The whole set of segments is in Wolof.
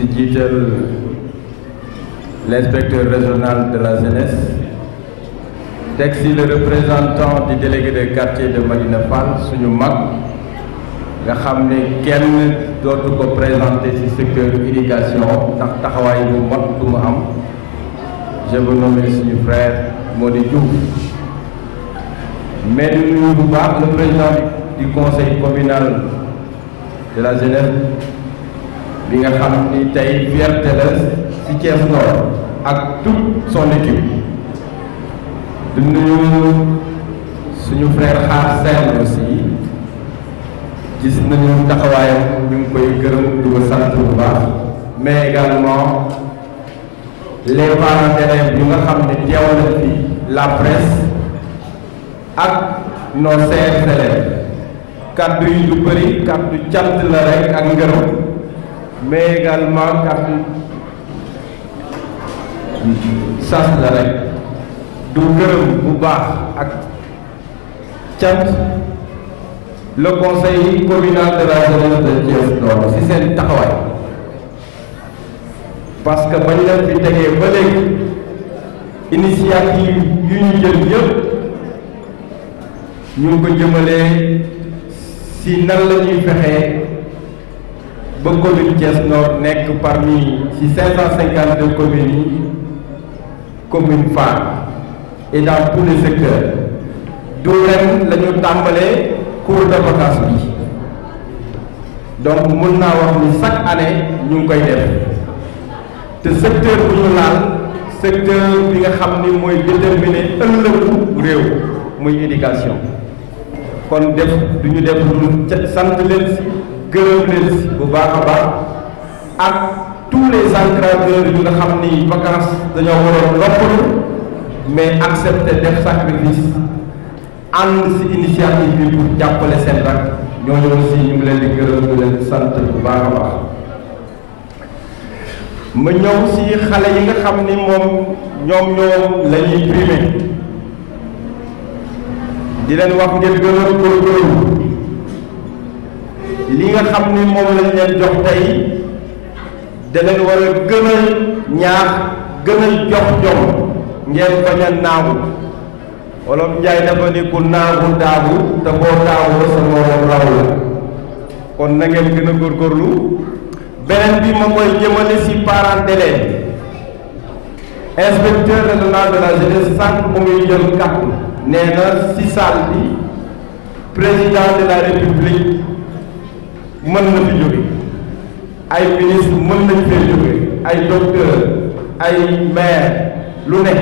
ci jiital l'inspecteur régional de la jeunesse teg ci le représentant du délégué de quartier de Madina Fall suñu mag nga xam ne kenn dootu ko présenté ci secteur éducation ndax taxawaay bu mat bu mu am je veux nommer suñu frère Mody Diouf mais di nuyu bu baax le président du conseil communal de la jeunesse bi nga xam ni tey fierté la ci Thiès Nord ak toute son équipe di nuyu suñu frère Xaar Sène aussi gis nañu taxawaayam ñu ngi koy gërëm di ko sant bu baax mais également les parents d'élèves yi nga xam ne teewal na fi la presse ak nos chers élèves kàddu yi du bëri kàddu cant la rek ak ngërëm mais également kàddu sas la rek du ngërëm bu baax ak cant le conseil communal de la jeunesse de Thiès Nord ci seen taxawaay parce que bañ leen fi tegee ba léegi initiative yu ñu jël yëpp ñu ngi ko jëmalee si nan la ñuy fexee ba commune Thiès Nord nekk parmi ci 552 communes yi commune phare et dans tous les secteurs du ren la ñu tàmbalee cours de vacances bi donc mën naa wax ni chaque année ñu ngi koy def te secteur bu ñu laal secteur bi nga xam ni mooy déterminer ëllëgu réew muy éducation kon def du ñu def lu sant leen si gërëm leen si bu baax a baax ak tous les encadreurs yu nga xam ni vacances dañoo waroon noppalu mais accepter def sacrifice ànd si initiative bi pour jàppale seen rak ñooñu aussi ñu ngi leen di gërëm di leen sant bu baax a baax ma ñëw si xale yi nga xam ni ñoom la ñuy primé di leen wax ngeen gën a góorgóorlu li nga xam ni moom lañ leen jox tey da leen war a gën a ñaax gën a jox jom ngeen bañ a naagu wolof Njaay dafa ni ku naagu daagu te boo daawoo sa morom raw la kon na ngeen gën a góorgóorlu beneen bi ma koy jëmale si parents d'élèves inspecteur régional de la jeunesse sànq bu muy jël kàddu nee na si salle bi président de la république mën na fi jóge ay ministre mën nañ fee jóge ay docteur ay maire lu ne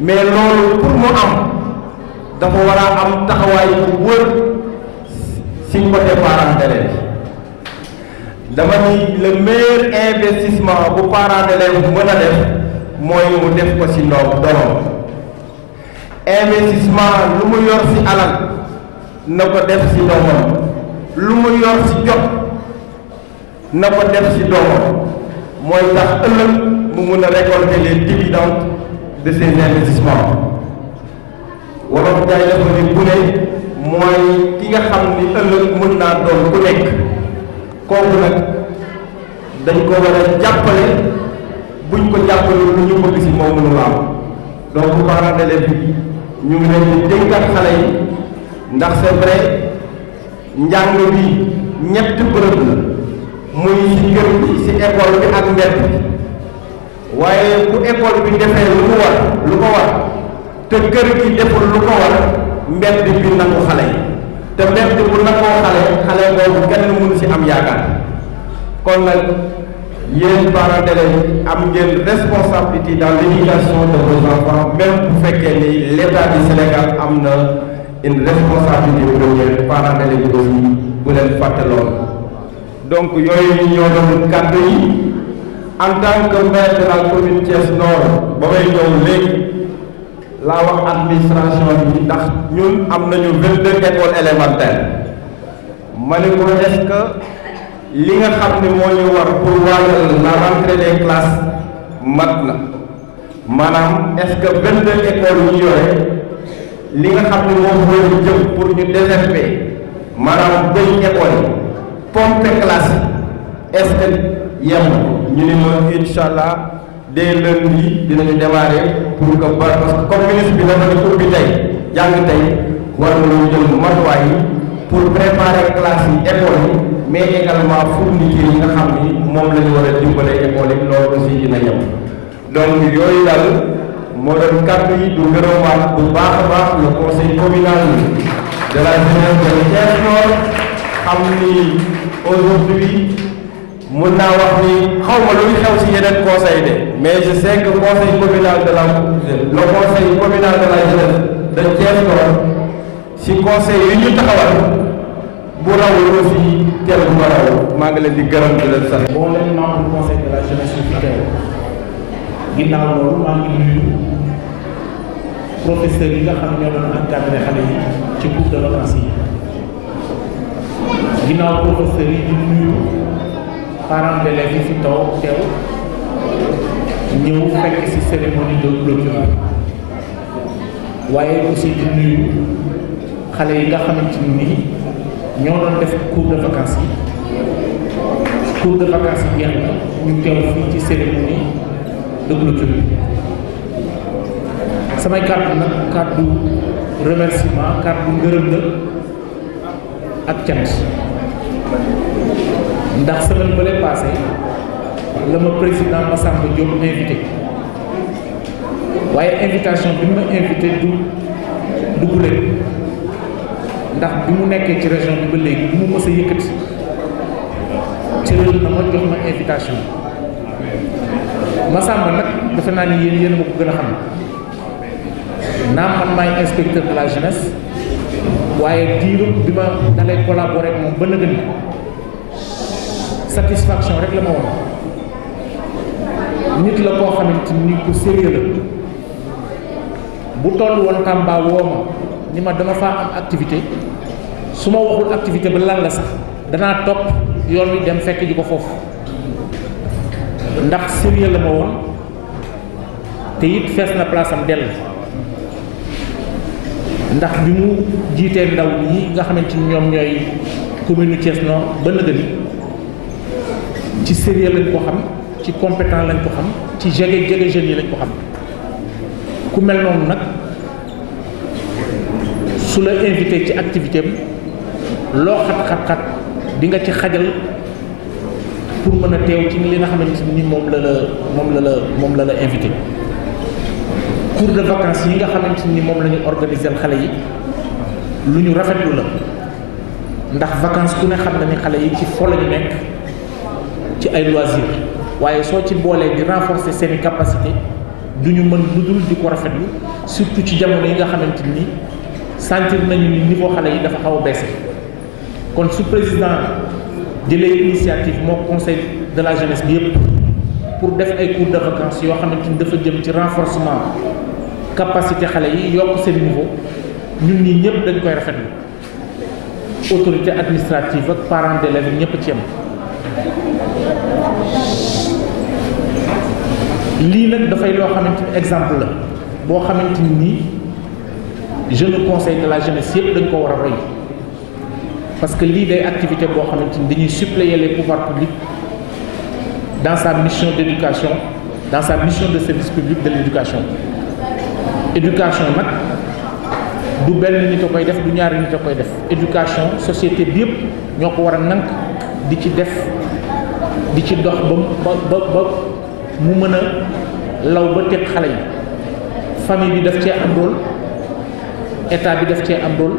mais loolu pour mu am dafa war a am taxawaay bu wër si côté parents d'élèves dama ni le meilleur investissement bu parents d'élèves mën a def mooy mu def ko si doomam investissement lu mu yor si alal na ko def si doomam lu mu yor si jot na ko def si doomam mooy tax ëllëg mu mun a récolter les dividendes de ces investissements wolof jaay dafa ni bu ne mooy ki nga xam ni ëllëg mën naa doon ku nekk kooku nag dañ ko war a jàppale buñ ko jàppale lu ñu bëgg si moom mënu la am donc parents d'élèves bi ñu ngi leen di dénkaat xale yi ndax c'est vrai njàng bi ñett bërëb la muy si kër bi si école bi ak mbedd bi waaye bu école bi defee lu ko war te kër gi deful lu ko war mbedd bi nangu xale yi te mbedd bu nangoo xale boobu kenn mënu si am yaakaar kon nag yéen parents d'élèves am ngeen responsabilité dans l'éducation de vos enfants même bu fekkee ni l'État du Sénégal am na une responsabilité première parents d'élèves aussi bu leen fàtte lool donc yooyu ñoo doon kàddu yi en tant que maire de la commune Thiès Nord ba may ñëw léegi laa wax administration bi ndax ñun am nañu 22 écoles élémentaires ma ne ko est-ce que li nga xam ne moo ñu war pour waajal la rentrée des classes mat na maanaam est-ce que 22 écoles yu ñu yore li nga xam ne moom mooy jëm pour ñu déserter maanaam béy école yi pomper classe est-ce que yem ñu ne ma incha allah dès lundi dinañu démarrer pour que parce que comme ministre bi dafa ne ubbi tey jàng tey war nañu jël matuwaay yi pour préparer classe yi école yi mais également fournitures yi nga xam ni moom la ñu war a dimbale école yi loolu aussi dina yem donc yooyu daal moo doon kàddu yi du gërëmaat bu baax a baax le conseil communal de la jeunesse de Thiès Nord xam ni aujourd'hui mun naa wax ni xaw ma lu xew ci yeneen conseil de mais je sais que conseil communal de la le conseil communal de la jeunesse de Thiès Nord ci conseil yi ñu taxawal bu rawul aussi teel bu ma raw maa ngi leen di gërëm di leen sant. boo leen membre conseil de la jeunesse yu fi teew ginnaaw loolu maa ngi nuyu professeurs yi nga xam ñoo doon encadré xale yi ci cours de vacances yi ginnaaw professeurs yi di nuyu parents d'élèves yi fi taw teew ñëw fekk ci cérémonie de clôture waaye aussi di nuyu xale yi nga xamante ni ñoo doon def cours de vacances yi cours de vacances yi jeex na ñu teew fii ci cérémonie de clôture samay kàddu nag kàddu remerciement kàddu ngërëm la ak cant ndax semaine bële passé la ma président Massamba Diop invité waaye invitation bi ma invité du guléet ndax bi mu nekkee ci région bi ba léegi bu mu mës a yëkkati cëral na ma jox ma invitation Massamba nag defe naa ni yéen ma ko gën a xam naam man maay inspecteur de la jeunesse waaye diiru bi ma dalee collaborer ak moom ba nëgën satisfaction rek la ma woon nit la koo xamante ni ku sérieux la bu toll woon Tamba woo ma ni ma dama faa am activité su ma waxul activité ba lan la sax danaa topp yoon wi dem fekk ji ko foofu ndax sérieux la ma woon te it fees na place am dell ndax bi mu jiitee ndaw ñi nga xamante ni ñoom ñooy commune Thiès Nord ba nëgëni ci sérieux lañ ko xam ci compétent lañ ko xam ci jege jeunes yi lañ ko xam ku mel noonu nag su la invité ci activité am loo xat-xat-xat di nga ci xajal pour mën a teew ci li nga xamante ni moom la la invité cours de vacances yi nga xamante ni moom la ñu organiser xale yi lu ñu rafetlu la ndax vacances ku ne xam na ni xale yi ci fo la ñu nekk ci ay loisirs waaye soo ci boolee di renforcer seeni capacité du ñu mën lu dul di ko rafetlu surtout ci jamono yi nga xamante ni sentir nañu ni niveau xale yi dafa xaw a baissé kon su président jëlee initiative moo conseil de la jeunesse bi yëpp pour def ay cours de vacances yoo xamante ni dafa jëm ci renforcement capacité xale yi yokk seen niveau ñun ñii ñëpp dañ koy rafetlu autorité administrative ak parents d'élèves ñëpp ci yem. lii nag dafay loo xamante ni exemple la boo xamante ni jeune conseil de la jeunesse yëpp dañ ko war a roy parce que lii day activité boo xamante ni dañuy suppléer les pouvoirs publics dans sa mission d'éducation dans sa mission de service public de l'éducation éducation nag du benn nit a koy def du ñaari nit a koy def éducation société bi yëpp ñoo ko war a nank di ci def di ci dox ba mu mën a law ba teg xale yi famille bi daf cee am rôle état bi daf cee am rôle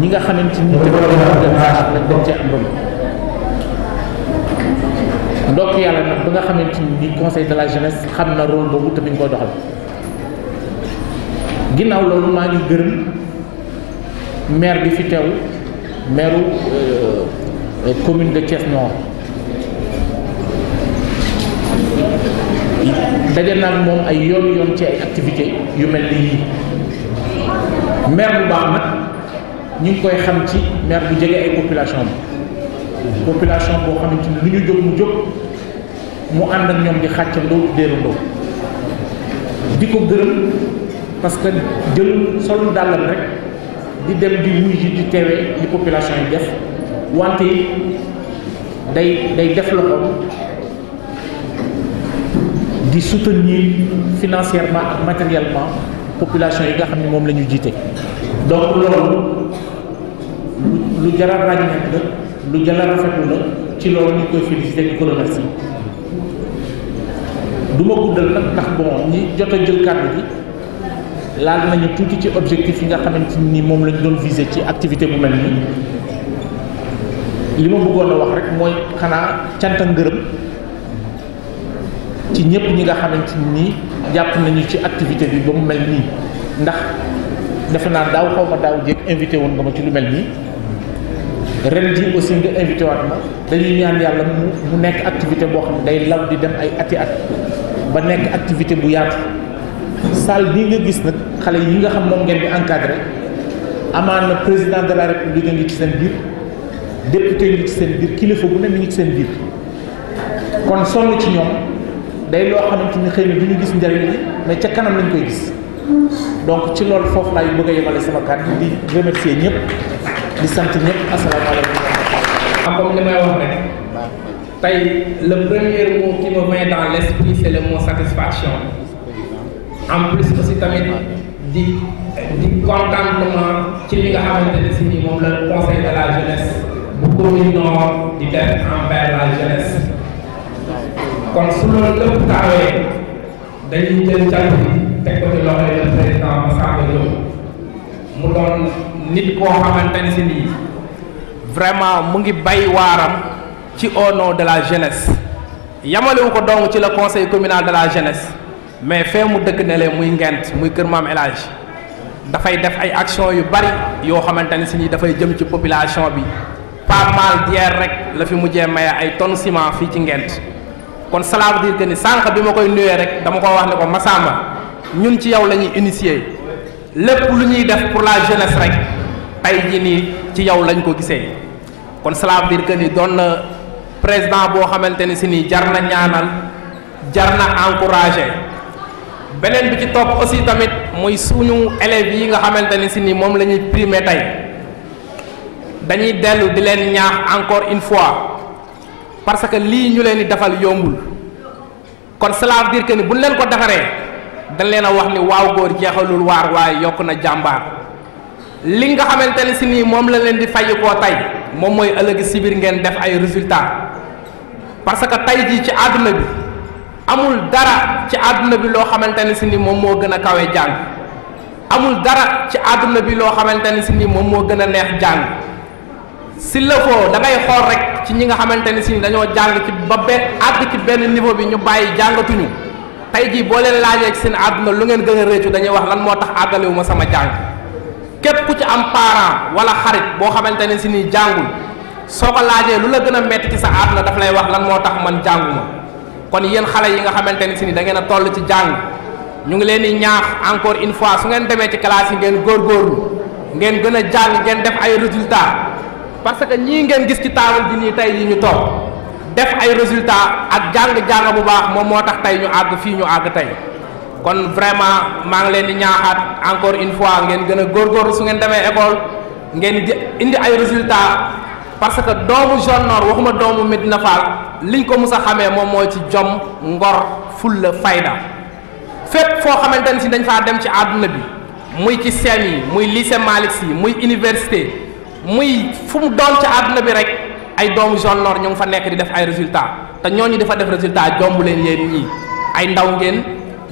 ñi nga xamante ni tamit organisation lañ daf cee am rôle ndokk yàlla nag ba nga xamante ni conseil de la jeunesse xam na rôle boobu te mi ngi koy doxal ginnaaw loolu maa ngi gërëm maire bi fi teew maire commune de Thiès Nord daje naa moom ay yoon ci ay activités yu mel ni yii maire bu baax nag ñu ngi koy xam ci maire bu jege ay population bi population boo xamante ni lu ñu jóg mu jóg mu ànd ak ñoom di xàccandoo di déerandoo di ko gërëm parce que jël solu dàllam rek di dem di wuy ji di teewee li population yi def wante day def loxoom di soutenir financièrement ak matériellement population yi nga xam ne moom la ñu jiite. donc loolu lu jar a ràññeek la lu jar a rafetlu la ci loolu ñu koy félicité di ko remercier. du ma guddal nag ndax bon ñi jot a jël kàddu gi laal nañu tuuti ci objectif yi nga xamante ni moom lañ doon viser ci activité bu mel nii. li ma bëggoon a wax rek mooy xanaa cant ak ngërëm ci ñëpp ñi nga xamante ni jàpp nañu ci activité bi ba mu mel nii ndax defe naa daaw xaw ma daaw jéeg invité woon nga ma ci lu mel nii ren ji aussi nga invité waat ma dañuy ñaan yàlla mu nekk activité boo xam ne day law di dem ay ati at ba nekk activité bu yaatu. salle bii nga gis nag xale yi nga xam moom ngeen di encadré amaan na président de la république a ngi ci seen biir député ngi ci seen biir kilifa bu ne mi ngi ci seen biir kon sonn ci ñoom day loo xamante ni xëy na du ñu gis njëriñ li mais ca kanam lañ koy gis donc ci loolu foofu laay bëgg a yemale sama kàddu di remercier ñëpp di sant ñëpp asalaamaaleykum. comme li may wax rek tey le premier mot qui me vient dans l'esprit c'est le mot satisfaction. En plus aussi tamit di contentement ci li nga xamante ne si nii moom la conseil de la jeunesse bu commune Nord di def envers la jeunesse kon su loolu lépp taawee dañuy jël cant bi teg ko ci loxo le président Massamba Diop mu doon nit koo xamante ne si nii vraiment mu ngi bay waaram ci au nom de la jeunesse yamalewu ko donc ci le conseil communal de la jeunesse mais fee mu dëkk ne leen muy Ngent muy Kër Maam El Hadj dafay def ay action yu bari yoo xamante ne si ni dafay jëm ci population bi pas mal d'hier rek la fi mujjee maye ay tonnes ciment fii ci Ngent kon cela veut dire que ni sànq bi ma koy nuyee rek dama ko wax ne ko Massamba ñun ci yow la ñuy initier lépp lu ñuy def pour la jeunesse rek tey jii nii ci yow lañ ko gisee kon cela veut dire que ni doon na président boo xamante ne si nii jar na ñaanal jar na encourager. beneen bi ci topp aussi tamit muy suñu élèves yi nga xamante ni si ni moom la ñuy primé tey dañuy dellu di leen ñaax encore une fois parce que lii ñu leen di defal yombul kon cela veut dire que ni buñ leen ko defaree dañ leen a wax ni waaw góor jeexalul waar waaye yokk na jàmbaar li nga xamante ni si nii moom la leen di fay koo tey moom mooy ëllëg si biir ngeen def ay résultats parce que tey jii ci àdduna bi. amul dara ci àdduna bi loo xamante ne si ni moom moo gën a kawe jàng amul dara ci àdduna bi loo xamante ne si ni moom moo gën a neex jàng s'il le faut da ngay xool rek ci ñi nga xamante ne si ni dañoo jàng ci ba àgg ci benn niveau bi ñu bàyyi jàngatuñu tey jii boo leen laajee ci seen àdduna lu ngeen gën a réccu dañuy wax lan moo tax àggalewu ma sama jàng képp ku ci am parent wala xarit boo xamante ne si ni jàngul soo ko laajee lu la gën a metti ci sa àdduna daf lay wax lan moo tax man jànguma kon yéen xale yi nga xamante ni si ni da ngeen a toll ci jàng ñu ngi leen di ñaax encore une fois su ngeen demee ci classe yi ngeen góorgóorlu ngeen gën a jàng ngeen def ay résultats parce que ñii ngeen gis ci taabal ji nii tey yi ñu toog def ay résultats ak jàng bu baax moom moo tax tey ñu àgg fii ñu àgg tey kon vraiment maa ngi leen di ñaaxaat encore une fois ngeen gën a góorgóorlu su ngeen demee école ngeen indi ay résultats parce que doomu Zone Nord waxuma doomu Médina Fall liñ ko mus a xamee moom moo ci jom ngor fulla fayda fépp foo xamante ne si dañ faa dem ci àdduna bi muy ci CEM yi muy lycée Malick Sy muy université muy fu mu doon ci àdduna bi rek ay doomu Zone Nord ñu ngi fa nekk di def ay résultats te ñooñu di fa def résultat jomb leen yéen ñii ay ndaw ngeen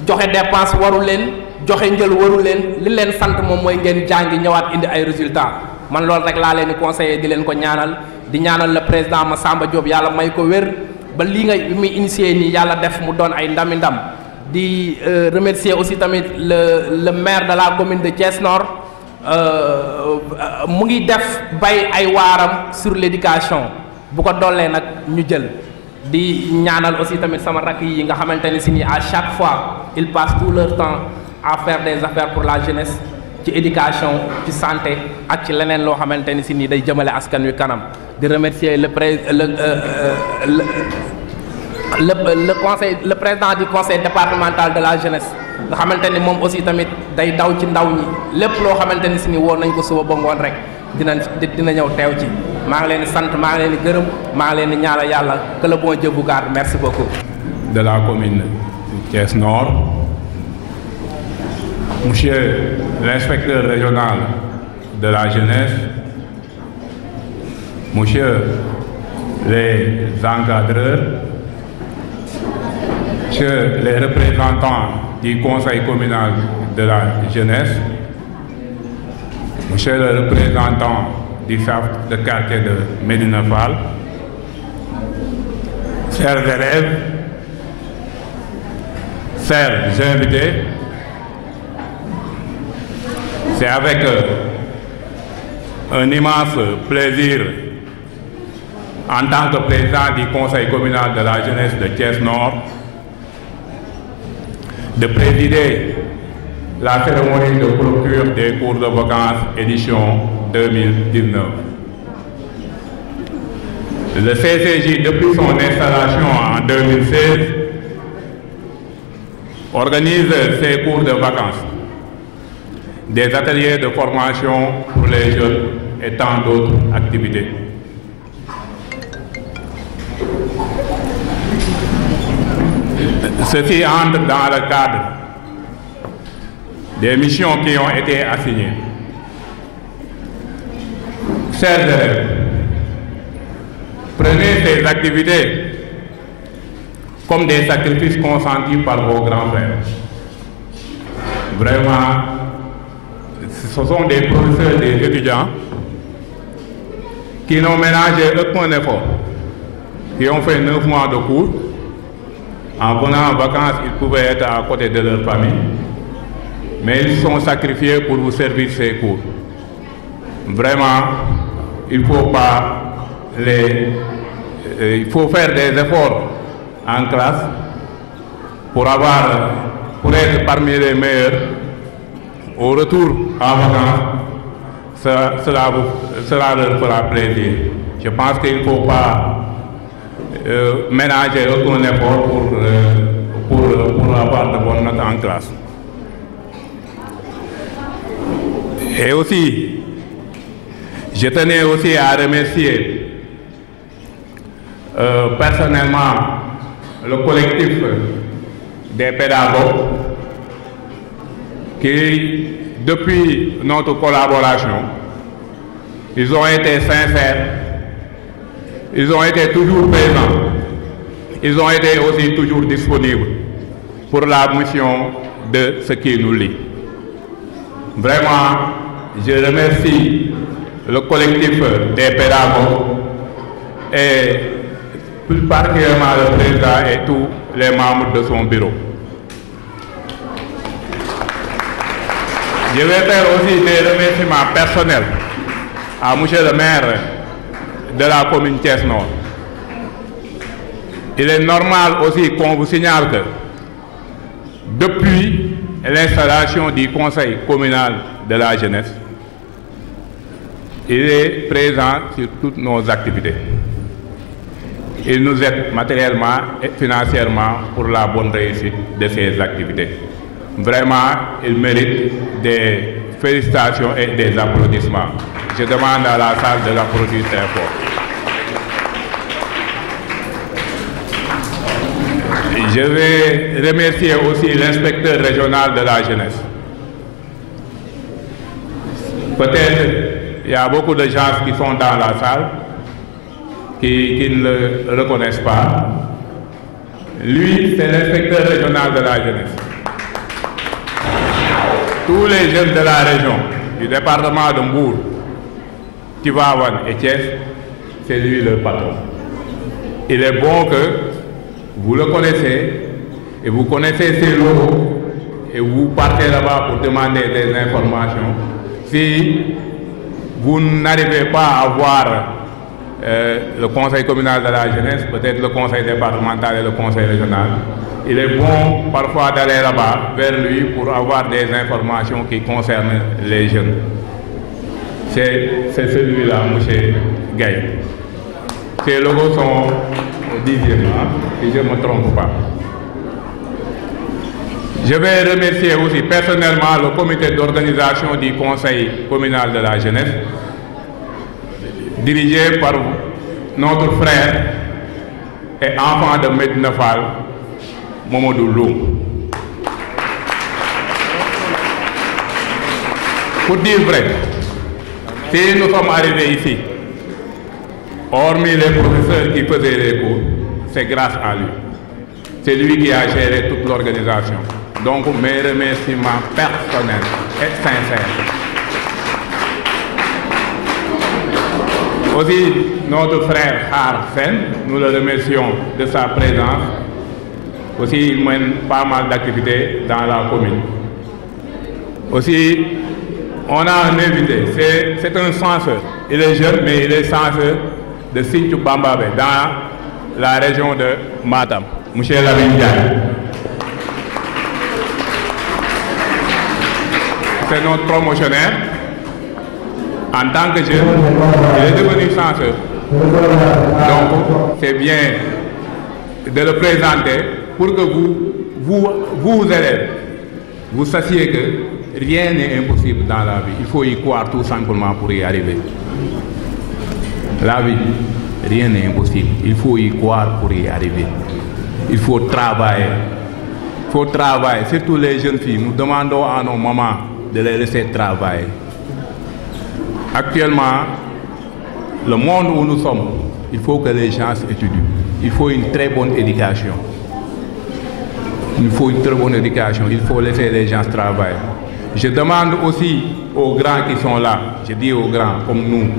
joxe dépense waru leen joxe njël waru leen li leen sant moom mooy ngeen jàngi ñëwaat indi ay résultats man loolu rek laa leen di conseiller di leen ko ñaanal di ñaanal le président Massamba Diop yàlla may ko wér ba lii nga bi muy initié nii yàlla def mu doon ay ndami ndam di remercier aussi tamit le maire de la commune de Thiès Nord mu ngi def bay ay waaram sur l'éducation bu ko dollee nag ñu jël di ñaanal aussi tamit sama rakk yi nga xamante ne si ni à chaque fois ils passent tout leur temps à faire des affaires pour la jeunesse ci éducation ci santé ak ci leneen loo xamante ni si nii day jëmale askan wi kanam di remercier le président du conseil départemental de la jeunesse nga xamante ni moom aussi tamit day daw ci ndaw ñi lépp loo xamante ni si ni woon nañ ko suba ba ngoon rek dina ñëw teew ci maa ngi leen di sant maa ngi leen di gërëm maa ngi leen di ñaanal yàlla que le bon Dieu vous garde. Merci beaucoup. De la commune Thiès Nord, monsieur l'inspecteur régional de la jeunesse, monsieur les encadreurs, monsieur les représentants du conseil communal de la jeunesse, monsieur le représentant du chef de quartier de Médina Fall, chers élèves, chers invités, c'est avec un immense plaisir en tant que président du conseil communal de la jeunesse de Thiès Nord de présider la cérémonie de clôture des cours de vacances édition 2019. Le CCJ, depuis son installation en 2016, organise ses cours de vacances, des ateliers de formation pour les jeunes et tant d'autres activités. Ceci entre dans le cadre des missions qui ont été assignées. Chers élèves, prenez ces activités comme des sacrifices consentis par vos grands frères. Vraiment, ce sont des professeurs, des étudiants qui n'ont ménagé aucun effort, qui ont fait 9 mois de cours. En venant en vacances, ils pouvaient être à côté de leur famille, mais ils sont sacrifiés pour vous servir ces cours. Vraiment, il faut faire des efforts en classe pour être parmi les meilleurs. Au retour en vacances, cela leur fera plaisir. Je pense qu'il ne faut pas ménager aucun effort pour avoir de bonnes notes en classe. Et aussi, je tenais aussi à remercier personnellement le collectif des pédagogues qui, depuis notre collaboration, ils ont été sincères, ils ont été toujours présents, ils ont été aussi toujours disponibles pour la mission de ce qui nous lie. Vraiment, je remercie le collectif des pédagogues et plus particulièrement le président et tous les membres de son bureau. Je vais faire aussi des remerciements personnels à monsieur le maire de la commune Thiès Nord. Il est normal aussi qu'on vous signale que depuis l'installation du conseil communal de la jeunesse, il est présent sur toutes nos activités. Il nous aide matériellement et financièrement pour la bonne réussite de ces activités. Vraiment, il mérite des félicitations et des applaudissements. Je demande à la salle de l'applaudir très fort. Je vais remercier aussi l'inspecteur régional de la jeunesse. Peut-être il y a beaucoup de gens qui sont dans la salle qui ne le reconnaissent pas. Lui, c'est l'inspecteur régional de la jeunesse. Tous les jeunes de la région, du département de Mbour, Tivaouane et Thiès, c'est lui le patron. Il est bon que vous le connaissez et vous connaissez ses logos et vous partez là-bas pour demander des informations. Si vous n'arrivez pas à voir le conseil communal de la jeunesse, peut-être le conseil départemental et le conseil régional, il est bon parfois d'aller là-bas vers lui pour avoir des informations qui concernent les jeunes. C'est celui-là, M. Gaye. Ces logos sont au 10e, si je ne me trompe pas. Je vais remercier aussi personnellement le comité d'organisation du conseil communal de la jeunesse dirigé par notre frère et enfant de Médina Fall, Mamadou Loum. Pour dire vrai, si nous sommes arrivés ici, hormis les professeurs qui faisaient les cours, c'est grâce à lui. C'est lui qui a géré toute l'organisation. Donc mes remerciements personnels et sincères. Aussi, notre frère Harsen, nous le remercions de sa présence. Aussi, il mène pas mal d'activités dans la commune. Aussi, on a un invité, c'est un censeur. Il est jeune, mais il est censeur de Sinthiou Bambabé, dans la région de Matam, M. Lamine Diagne. C'est notre promotionnaire. En tant que jeune, il est devenu censeur. Donc, c'est bien de le présenter pour que vous élèves, vous sachiez que rien n'est impossible dans la vie. Il faut y croire tout simplement pour y arriver. La vie, rien n'est impossible. Il faut y croire pour y arriver. Il faut travailler. Il faut travailler. Surtout les jeunes filles, nous demandons à nos mamans de les laisser travailler. Actuellement, le monde où nous sommes, il faut que les gens étudient. Il faut une très bonne éducation. Il faut une très bonne éducation. Il faut laisser les gens travailler. Je demande aussi aux grands qui sont là, je dis aux grands comme nous,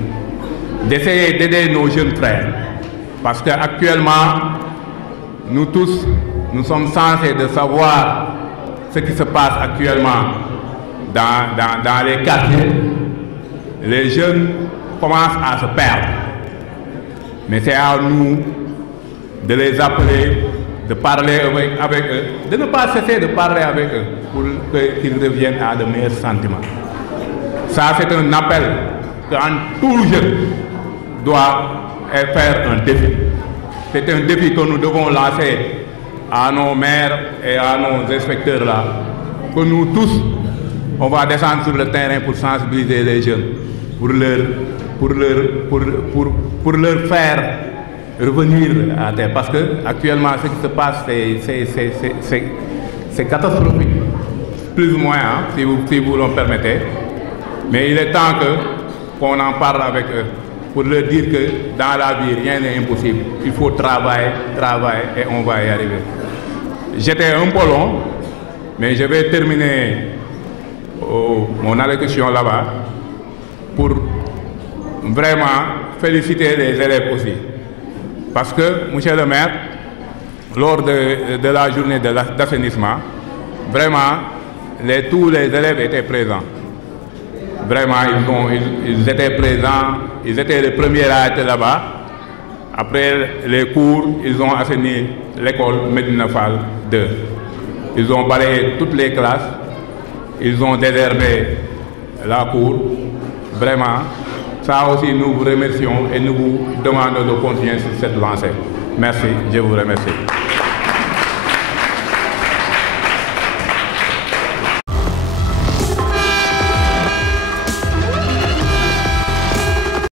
d'essayer d'aider nos jeunes frères. Parce qu'actuellement, nous tous, nous sommes censés de savoir ce qui se passe actuellement dans les quartiers. Les jeunes commencent à se perdre. Mais c'est à nous de les appeler, de parler avec eux, de ne pas cesser de parler avec eux pour qu'ils reviennent à de meilleurs sentiments. Ça, c'est un appel qu'un tout jeune doit faire un défi. C'est un défi que nous devons lancer à nos maires et à nos inspecteurs là, que nous tous, on va descendre sur le terrain pour sensibiliser les jeunes, pour leur faire revenir à terre. Parce que actuellement, ce qui se passe, c'est catastrophique, plus ou moins, hein, si vous le permettez. Mais il est temps qu'on en parle avec eux, pour leur dire que dans la vie, rien n'est impossible. Il faut travailler et on va y arriver. J'étais un peu long, mais je vais terminer mon allocution là-bas pour vraiment féliciter les élèves aussi. Parce que, monsieur le maire, lors de la journée d'assainissement, vraiment, tous les élèves étaient présents. Vraiment, ils étaient présents, ils étaient les premiers à être là-bas. Après les cours, ils ont assaini l'école Médina Fall 2. Ils ont balayé toutes les classes, ils ont désherbé la cour. Vraiment, ça aussi nous vous remercions et nous vous demandons de continuer sur cette lancée. Merci, je vous remercie.